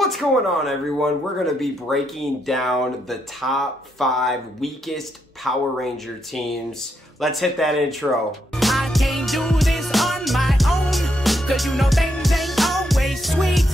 What's going on, everyone? We're going to be breaking down the top 5 weakest Power Ranger teams. Let's hit that intro. I can't do this on my own, cause you know things ain't always sweet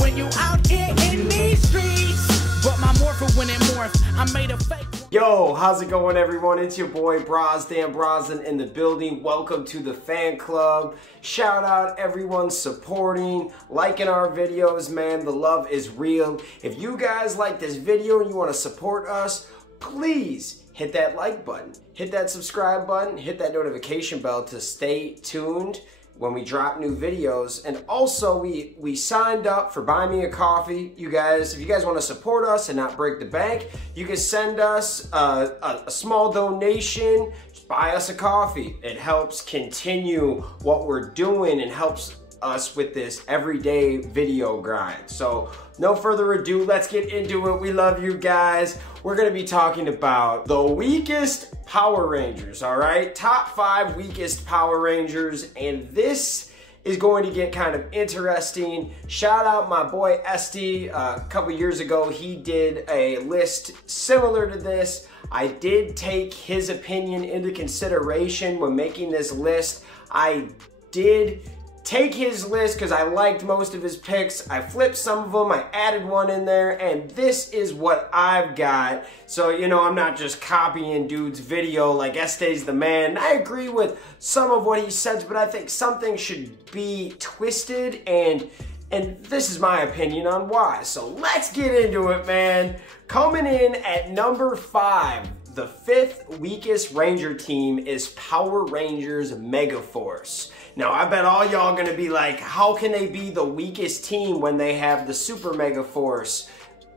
when you out here in these streets. But my morpher when it morphed, I made a fake. Yo, how's it going, everyone? It's your boy Dan Brosnan in the building. Welcome to the fan club. Shout out everyone supporting, liking our videos, man. The love is real. If you guys like this video and you want to support us, please hit that like button, hit that subscribe button, hit that notification bell to stay tuned when we drop new videos. And also we signed up for Buy Me a Coffee. You guys, if you guys want to support us and not break the bank, you can send us a small donation. Just buy us a coffee. It helps continue what we're doing and helps us with this everyday video grind. So no further ado, let's get into it. We love you guys. We're gonna be talking about the weakest Power Rangers, all right? Top 5 weakest Power Rangers, and this is going to get kind of interesting. Shout out my boy Esty. A couple years ago, he did a list similar to this. I did take his opinion into consideration when making this list. I did take his list because I liked most of his picks. I flipped some of them, I added one in there, and this is what I've got. So, you know, I'm not just copying dude's video like Este's the man. I agree with some of what he says, but I think something should be twisted, and this is my opinion on why. So let's get into it, man. Coming in at number 5, the 5th weakest Ranger team is Power Rangers Megaforce. Now, I bet all y'all gonna be like, how can they be the weakest team when they have the Super Megaforce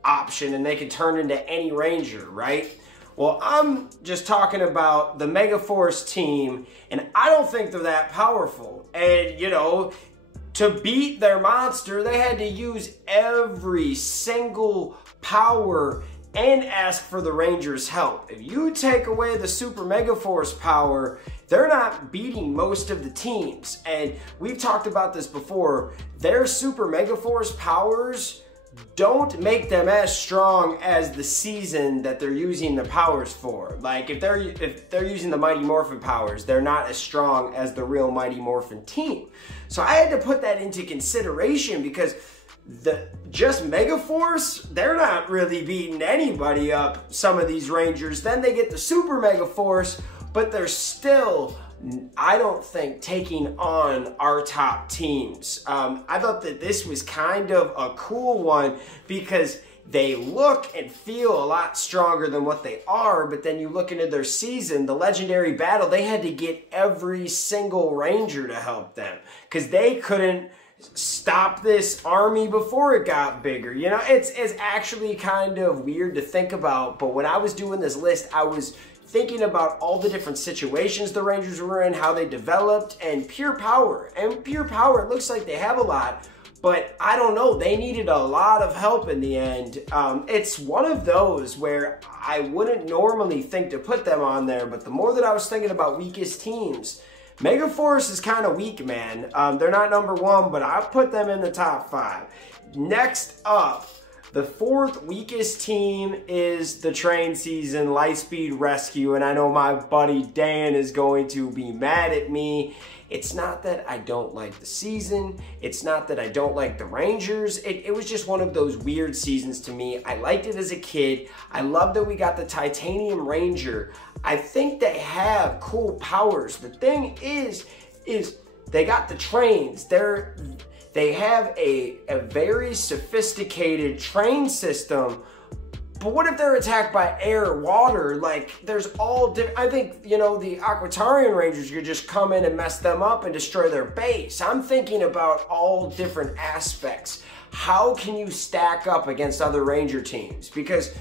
option and they can turn into any Ranger, right? Well, I'm just talking about the Megaforce team, and I don't think they're that powerful. And, you know, to beat their monster, they had to use every single power and ask for the Rangers' help. If you take away the Super Megaforce power, they're not beating most of the teams. And we've talked about this before. Their Super Megaforce powers don't make them as strong as the season that they're using the powers for. Like, if they're using the Mighty Morphin powers, they're not as strong as the real Mighty Morphin team. So I had to put that into consideration because just Megaforce, they're not really beating anybody up, some of these Rangers. Then they get the Super Megaforce, but they're still, I don't think, taking on our top teams. I thought that this was kind of a cool one because they look and feel a lot stronger than what they are, but then you look into their season, the Legendary Battle, they had to get every single Ranger to help them because they couldn't stop this army before it got bigger. You know, it's actually kind of weird to think about, but when I was doing this list, I was thinking about all the different situations the Rangers were in, how they developed, and pure power. And pure power, it looks like they have a lot, but I don't know, they needed a lot of help in the end. It's one of those where I wouldn't normally think to put them on there, but the more that I was thinking about weakest teams, Megaforce is kind of weak, man. They're not number 1, but I put them in the top 5. Next up, the 4th weakest team is the train season Lightspeed Rescue, and I know my buddy Dan is going to be mad at me. It's not that I don't like the season. It's not that I don't like the Rangers. It was just one of those weird seasons to me. I liked it as a kid. I love that we got the Titanium Ranger. I think they have cool powers. The thing is they got the trains. They have a very sophisticated train system. But what if they're attacked by air or water? Like, there's all different. I think, you know, the Aquatarian Rangers could just come in and mess them up and destroy their base. I'm thinking about all different aspects. How can you stack up against other Ranger teams? Because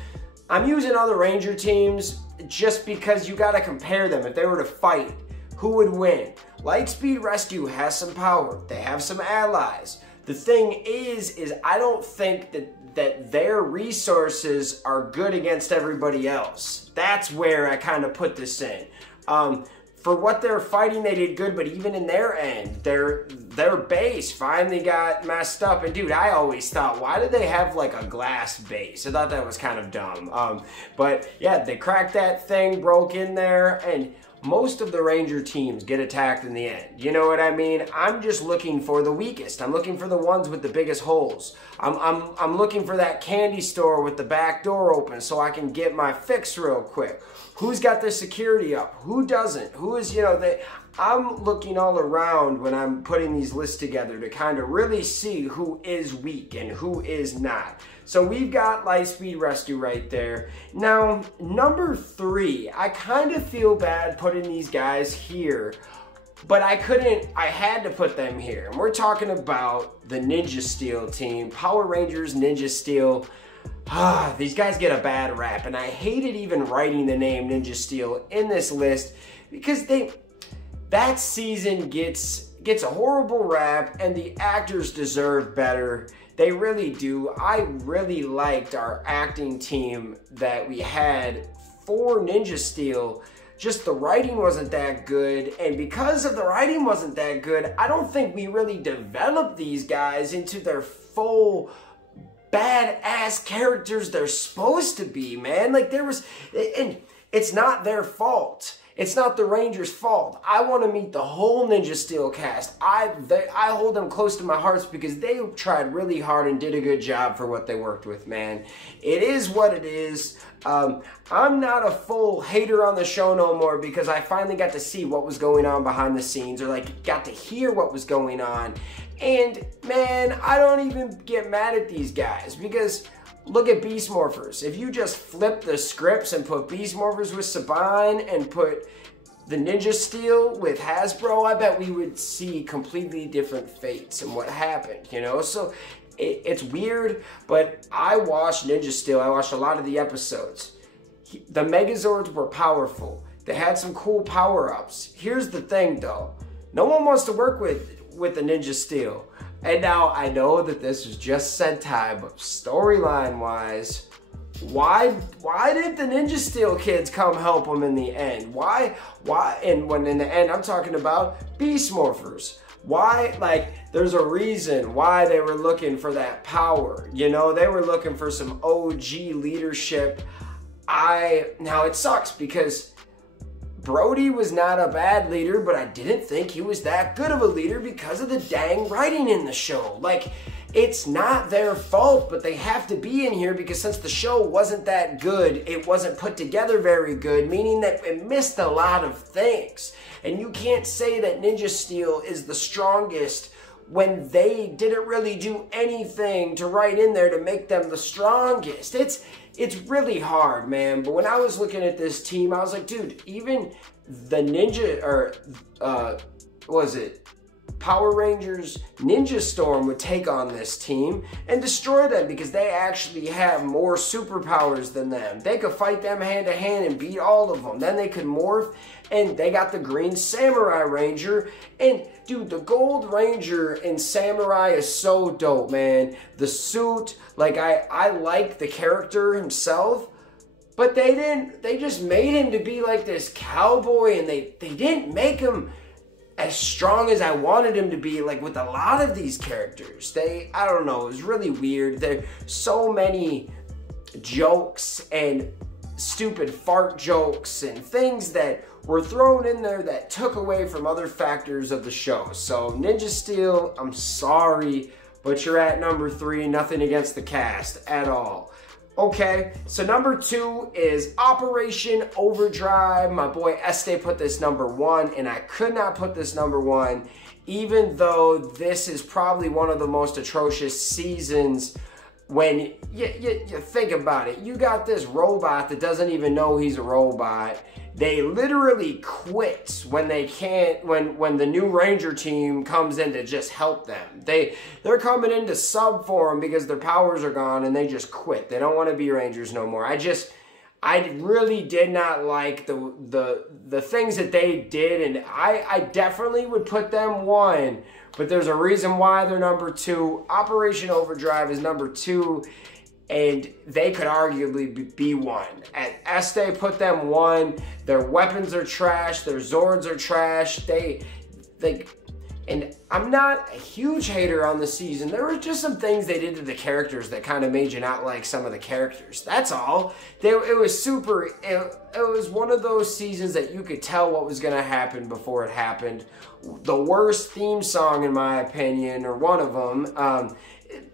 I'm using other Ranger teams just because you got to compare them. If they were to fight, who would win? Lightspeed Rescue has some power. They have some allies. The thing is I don't think that their resources are good against everybody else. That's where I kind of put this in. for what they're fighting, they did good, but even in their end, their base finally got messed up. And dude, I always thought, why did they have like a glass base? I thought that was kind of dumb. But yeah, they cracked that thing, broke in there, and most of the Ranger teams get attacked in the end. You know what I mean? I'm just looking for the weakest. I'm looking for the ones with the biggest holes. I'm looking for that candy store with the back door open so I can get my fix real quick. Who's got their security up? Who doesn't? Who is, you know, I'm looking all around when I'm putting these lists together to kind of really see who is weak and who is not. So we've got Lightspeed Rescue right there. Now, number 3, I kind of feel bad putting these guys here, but I had to put them here. And we're talking about the Ninja Steel team, Power Rangers Ninja Steel. These guys get a bad rap, and I hated even writing the name Ninja Steel in this list because that season gets a horrible rap, and the actors deserve better. They really do. I really liked our acting team that we had for Ninja Steel. Just the writing wasn't that good, and because of the writing wasn't that good, I don't think we really developed these guys into their full badass characters they're supposed to be, man. Like and it's not their fault. It's not the Rangers' fault. I want to meet the whole Ninja Steel cast. I hold them close to my heart because they tried really hard and did a good job for what they worked with, man. It is what it is. I'm not a full hater on the show no more because I finally got to see what was going on behind the scenes, or like got to hear what was going on. And man, I don't even get mad at these guys because look at Beast Morphers. If you just flip the scripts and put Beast Morphers with Sabine and put the Ninja Steel with Hasbro, I bet we would see completely different fates and what happened, you know? So it's weird, but I watched Ninja Steel. I watched a lot of the episodes. The Megazords were powerful. They had some cool power-ups. Here's the thing, though. No one wants to work with the Ninja Steel. And now I know that this was just Sentai, but storyline-wise, why did the Ninja Steel kids come help them in the end? Why? And when in the end, I'm talking about Beast Morphers. Why? Like, there's a reason why they were looking for that power. You know, they were looking for some OG leadership. Now it sucks because Brody was not a bad leader, but I didn't think he was that good of a leader because of the dang writing in the show. Like, it's not their fault, but they have to be in here because since the show wasn't that good, it wasn't put together very good, meaning that it missed a lot of things. And you can't say that Ninja Steel is the strongest when they didn't really do anything to write in there to make them the strongest. It's really hard, man. But when I was looking at this team, I was like, dude, even the Ninja, or was it Power Rangers Ninja Storm would take on this team and destroy them because they actually have more superpowers than them. They could fight them hand to hand and beat all of them. Then they could morph, and they got the Green Samurai Ranger. And dude, the Gold Ranger in Samurai is so dope, man. The suit, like I like the character himself, but they just made him to be like this cowboy, and they didn't make him as strong as I wanted him to be, like with a lot of these characters. I don't know, it was really weird. There's so many jokes and stupid fart jokes and things that were thrown in there that took away from other factors of the show. So Ninja Steel, I'm sorry, but you're at number 3. Nothing against the cast at all. Okay, so number 2 is Operation Overdrive. My boy Este put this number 1, and I could not put this number 1, even though this is probably one of the most atrocious seasons. When you think about it, you got this robot that doesn't even know he's a robot. They literally quit when they can't, when the new Ranger team comes in to just help them. They're coming in to sub for them because their powers are gone, and they just quit. They don't want to be Rangers no more. I really did not like the things that they did, and I definitely would put them 1. But there's a reason why they're number 2. Operation Overdrive is number 2. and they could arguably be one. And Este put them one. Their weapons are trash. Their Zords are trash. And I'm not a huge hater on the season. There were just some things they did to the characters that kind of made you not like some of the characters. That's all. It was one of those seasons that you could tell what was going to happen before it happened. The worst theme song, in my opinion, or one of them.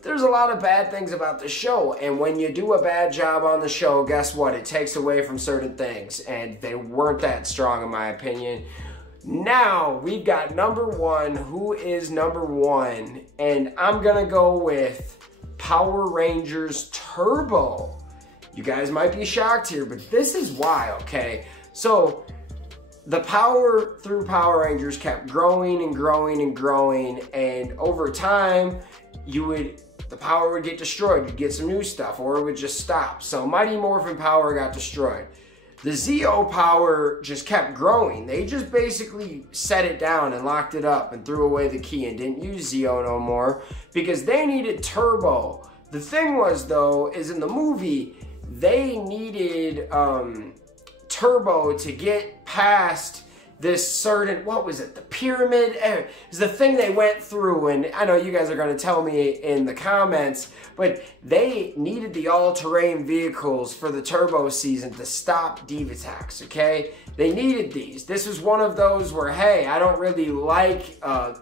There's a lot of bad things about the show, and when you do a bad job on the show, guess what? It takes away from certain things, and they weren't that strong, in my opinion. Now, we've got number one. Who is number one? And I'm going to go with Power Rangers Turbo. You guys might be shocked here, but this is why, okay? So, the power through Power Rangers kept growing and growing and growing, and over time, the power would get destroyed. You'd get some new stuff, or it would just stop. So, Mighty Morphin Power got destroyed. The Zeo power just kept growing. They just basically set it down and locked it up and threw away the key and didn't use Zeo no more because they needed Turbo. The thing was, though, is in the movie, they needed Turbo to get past this certain, what was it, the pyramid? It's the thing they went through, and I know you guys are going to tell me in the comments, but they needed the all-terrain vehicles for the Turbo season to stop Div attacks, okay? They needed these. This was one of those where, hey, I don't really like a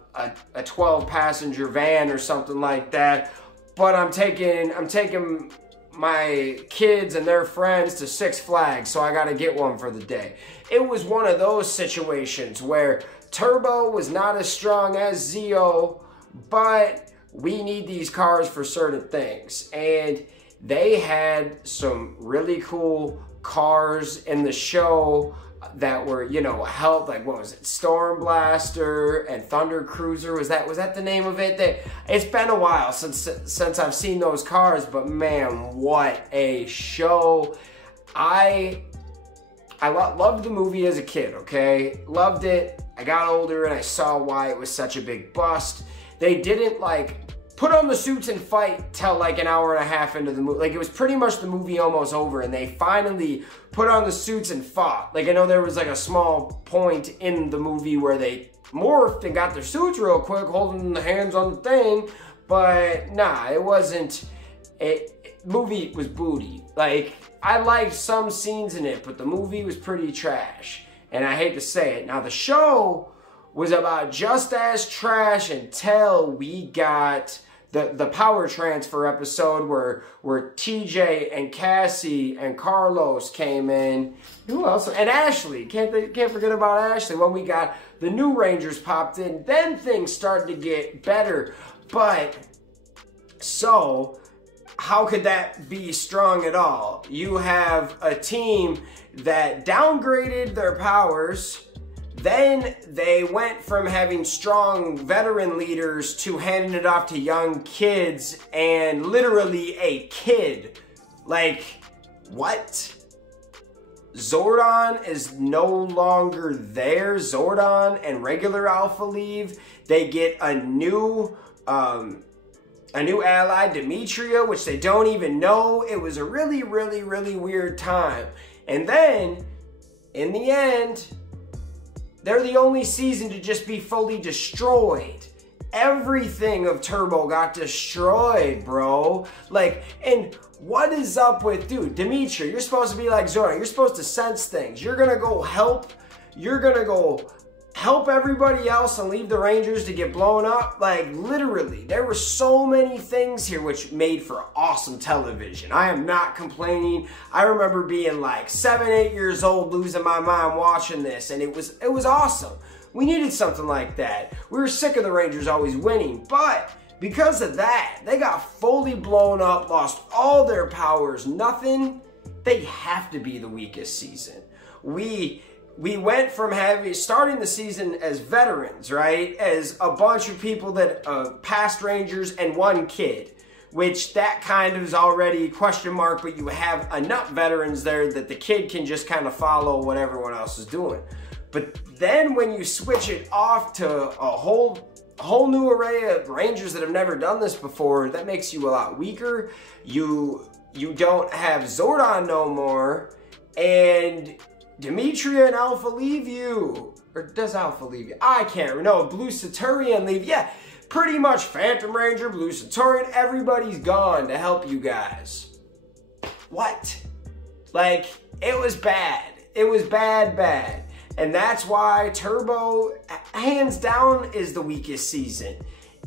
12-passenger van or something like that, but I'm taking my kids and their friends to Six Flags, so I gotta get one for the day. It was one of those situations where Turbo was not as strong as Zeo, but we need these cars for certain things. And they had some really cool cars in the show that were, you know, helped, like, what was it, Storm Blaster and Thunder Cruiser, was that the name of it? It's been a while since I've seen those cars, but man, what a show. I loved the movie as a kid, okay? Loved it. I got older and I saw why it was such a big bust. They didn't, like, put on the suits and fight till like an hour and a half into the movie. Like, it was pretty much the movie almost over, and they finally put on the suits and fought. Like, I know there was like a small point in the movie where they morphed and got their suits real quick, holding the hands on the thing, but nah, it wasn't. Movie was booty. Like, I liked some scenes in it, but the movie was pretty trash, and I hate to say it. Now, the show was about just as trash until we got the power transfer episode where TJ and Cassie and Carlos came in. Who else? And Ashley. Can't forget about Ashley. When we got the new Rangers popped in, then things started to get better. But, so, how could that be strong at all? You have a team that downgraded their powers. Then they went from having strong veteran leaders to handing it off to young kids, and literally a kid. Like, what? Zordon is no longer there. Zordon and regular Alpha leave. They get a new ally, Demetria, which they don't even know. It was a really, really, really weird time. And then, in the end, they're the only season to just be fully destroyed. Everything of Turbo got destroyed, bro. Like, and what is up with, dude, Demetria, you're supposed to be like Zordon. You're supposed to sense things. You're gonna go help everybody else and leave the Rangers to get blown up. Like, literally, there were so many things here which made for awesome television. I am not complaining. I remember being like 7, 8 years old, losing my mind watching this, and it was awesome. We needed something like that. We were sick of the Rangers always winning, but because of that, they got fully blown up, lost all their powers, nothing. They have to be the weakest season. We went from starting the season as veterans, right? As a bunch of people that, past Rangers and one kid, which that kind of is already question mark, but you have enough veterans there that the kid can just kind of follow what everyone else is doing. But then when you switch it off to a whole new array of Rangers that have never done this before, that makes you a lot weaker. You you don't have Zordon no more, and Demetria and Alpha leave you. Or does Alpha leave you? I can't remember. No, Blue Centurion leave. Yeah, pretty much Phantom Ranger, Blue Centurion, everybody's gone to help you guys. What? Like, it was bad. It was bad. And that's why Turbo, hands down, is the weakest season.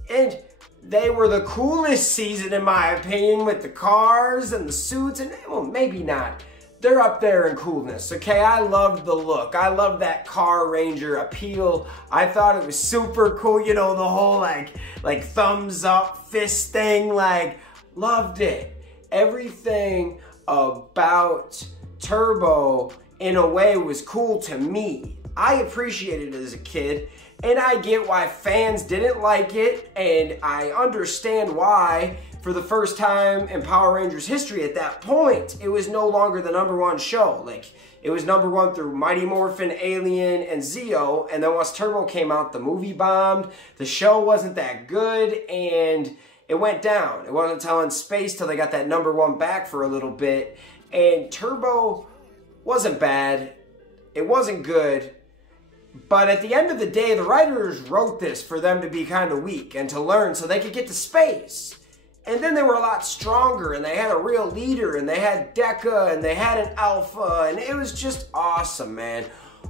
And they were the coolest season, in my opinion, with the cars and the suits. And, well, maybe not. They're up there in coolness, okay? I loved the look. I loved that Car Ranger appeal. I thought it was super cool. You know, the whole, like thumbs up fist thing. Like, loved it. Everything about Turbo, in a way, was cool to me. I appreciated it as a kid, and I get why fans didn't like it, and I understand why. For the first time in Power Rangers history at that point, it was no longer the #1 show. Like, it was #1 through Mighty Morphin, Alien, and Zeo, and then once Turbo came out, the movie bombed, the show wasn't that good, and it went down. It wasn't until in space till they got that #1 back for a little bit, and Turbo wasn't bad, it wasn't good, but at the end of the day, the writers wrote this for them to be kind of weak and to learn so they could get to space. And then they were a lot stronger, and they had a real leader, and they had Deca, and they had an Alpha, and it was just awesome, man.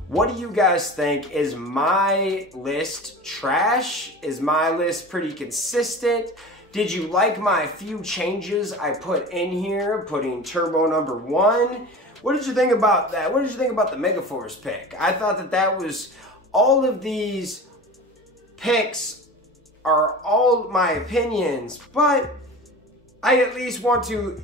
What do you guys think? Is my list trash? Is my list pretty consistent? Did you like my few changes I put in here, putting Turbo #1? What did you think about that? What did you think about the Megaforce pick? I thought that was, all of these picks are all my opinions, but I at least want to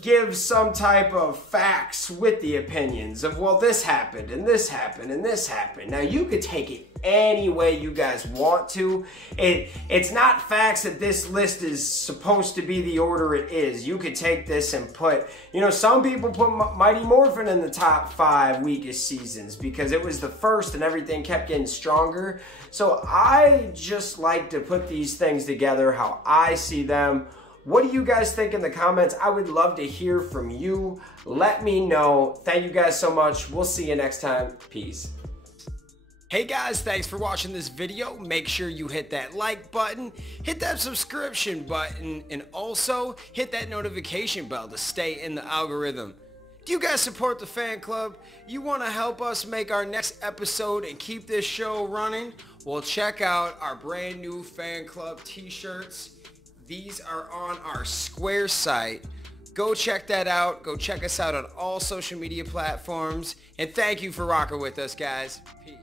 give some type of facts with the opinions of, well, this happened, and this happened, and this happened. Now, you could take it any way you guys want to. It's not facts that this list is supposed to be the order it is. You could take this and put, you know, some people put Mighty Morphin in the top 5 weakest seasons because it was the first and everything kept getting stronger. So I just like to put these things together how I see them. What do you guys think in the comments? I would love to hear from you. Let me know. Thank you guys so much. We'll see you next time. Peace. Hey guys, thanks for watching this video. Make sure you hit that like button, hit that subscription button, and also hit that notification bell to stay in the algorithm. Do you guys support the fan club? You want to help us make our next episode and keep this show running? Well, check out our brand new fan club t-shirts. These are on our Square site. Go check that out. Go check us out on all social media platforms. And thank you for rocking with us, guys. Peace.